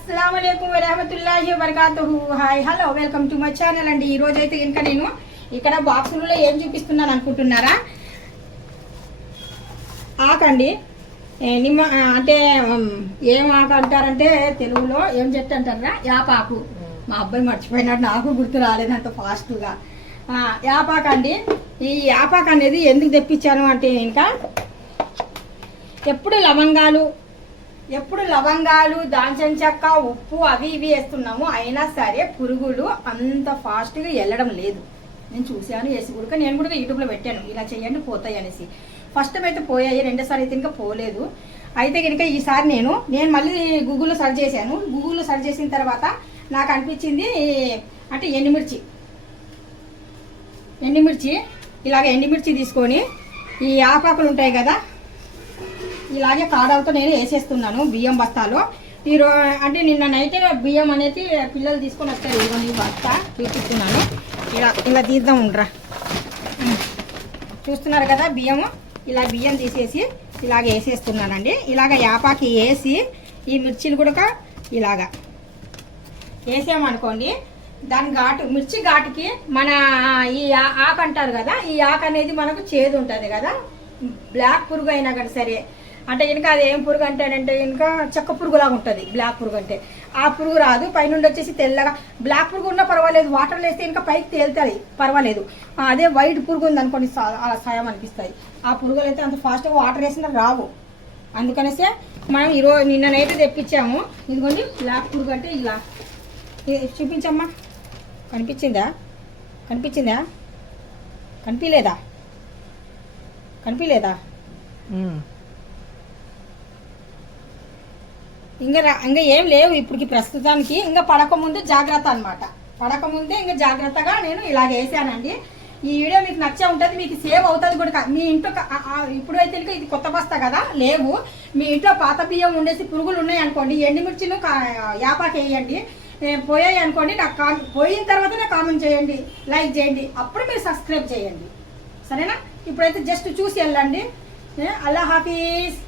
అస్సలాము అలైకుం వరహమతుల్లాహి వబరకాతుహు. Hi hello welcome to my channel అండి. ఈ రోజు అయితే ఇంకా నేను ఇక్కడ బాక్సులలో ఏం చూపిస్తున్నాను అనుకుంటున్నారా? ఆకండి నిమ్మ అంటే ఏం ఆకు అంటారంటే తెలుగులో ఏం చెట్టు అంటారా? యాపాకు. మా అబ్బాయి మర్చిపోయినాడు, నాకు గుర్తు రాలేదు అంత ఫాస్ట్గా. యాపాకు అండి. ఈ యాపాకు అనేది ఎందుకు తెప్పించాను అంటే ఇంకా ఎప్పుడు లవంగాలు దాల్చిన చెక్క ఉప్పు అవి ఇవి వేస్తున్నాము, అయినా సరే పురుగులు అంత ఫాస్ట్గా వెళ్ళడం లేదు. నేను చూశాను వేసి కూడా, నేను కూడా యూట్యూబ్లో పెట్టాను ఇలా చేయండి పోతాయి అనేసి. ఫస్ట్ టైం అయితే పోయాయి, రెండోసారి అయితే ఇంకా పోలేదు. అయితే కనుక ఈసారి నేను మళ్ళీ గూగుల్లో సెర్చ్ చేశాను. గూగుల్లో సెర్చ్ చేసిన తర్వాత నాకు అనిపించింది అంటే ఎండుమిర్చి ఇలాగ ఎండుమిర్చి తీసుకొని ఈ ఆపాకులు ఉంటాయి కదా, ఇలాగే కాడాలతో నేను వేసేస్తున్నాను బియ్యం బస్తాలో. అంటే నిన్న నైట్ బియ్యం అనేది పిల్లలు తీసుకొని వస్తారు. ఈ బస్తా చూపిస్తున్నాను, ఇలా తీద్దాం ఉండరా. చూస్తున్నారు కదా బియ్యము, ఇలా బియ్యం తీసేసి ఇలాగ వేసేస్తున్నానండి. ఇలాగ యాపాకి వేసి ఈ మిర్చిలు కూడా ఇలాగా వేసామనుకోండి, దాని ఘాటు మిర్చి ఘాటుకి మన ఈ ఆకు అంటారు కదా, ఈ ఆకు అనేది మనకు చేదు ఉంటుంది కదా. బ్లాక్ పురుగు అయినా కానీ సరే అంటే కనుక అది ఏం పురుగు అంటేనంటే కనుక చెక్క పురుగులాగా ఉంటుంది బ్లాక్ పురుగు అంటే. ఆ పురుగు రాదు, పైనుండి వచ్చేసి తెల్లగా. బ్లాక్ పురుగు ఉన్నా పర్వాలేదు, వాటర్లో వేస్తే ఇంకా పైకి తేలుతుంది పర్వాలేదు. అదే వైట్ పురుగు ఉంది అనుకోండి అలా సాయం అనిపిస్తాయి. ఆ పురుగులు అయితే అంత ఫాస్ట్గా వాటర్ వేసినా రావు. అందుకనేసే మనం నిన్న నైట్ తెప్పించాము. ఇదిగోండి బ్లాక్ పురుగు అంటే ఇలా చూపించమ్మా. కనిపించిందా? కనిపించలేదా? ఇంకా ఏం లేవు ఇప్పటికి ప్రస్తుతానికి. ఇంకా పడకముందు జాగ్రత్త అనమాట. పడకముందే ఇంకా జాగ్రత్తగా నేను ఇలాగ వేసానండి. ఈ వీడియో మీకు నచ్చే ఉంటుంది, మీకు సేవ్ అవుతుంది కూడా. మీ ఇంట్లో ఇప్పుడు అయితే ఇది కొత్త బస్తా కదా, లేవు మీ ఇంట్లో పాత బియ్యం ఉండేసి పురుగులు ఉన్నాయి అనుకోండి, ఎండుమిర్చిను యాపాకు వేయండి. పోయాయి అనుకోండి, నాకు పోయిన తర్వాత నాకు కామెంట్ చేయండి, లైక్ చేయండి, అప్పుడు మీరు సబ్స్క్రైబ్ చేయండి, సరేనా? ఇప్పుడైతే జస్ట్ చూసి వెళ్ళండి. అల్లా హాఫీజ్.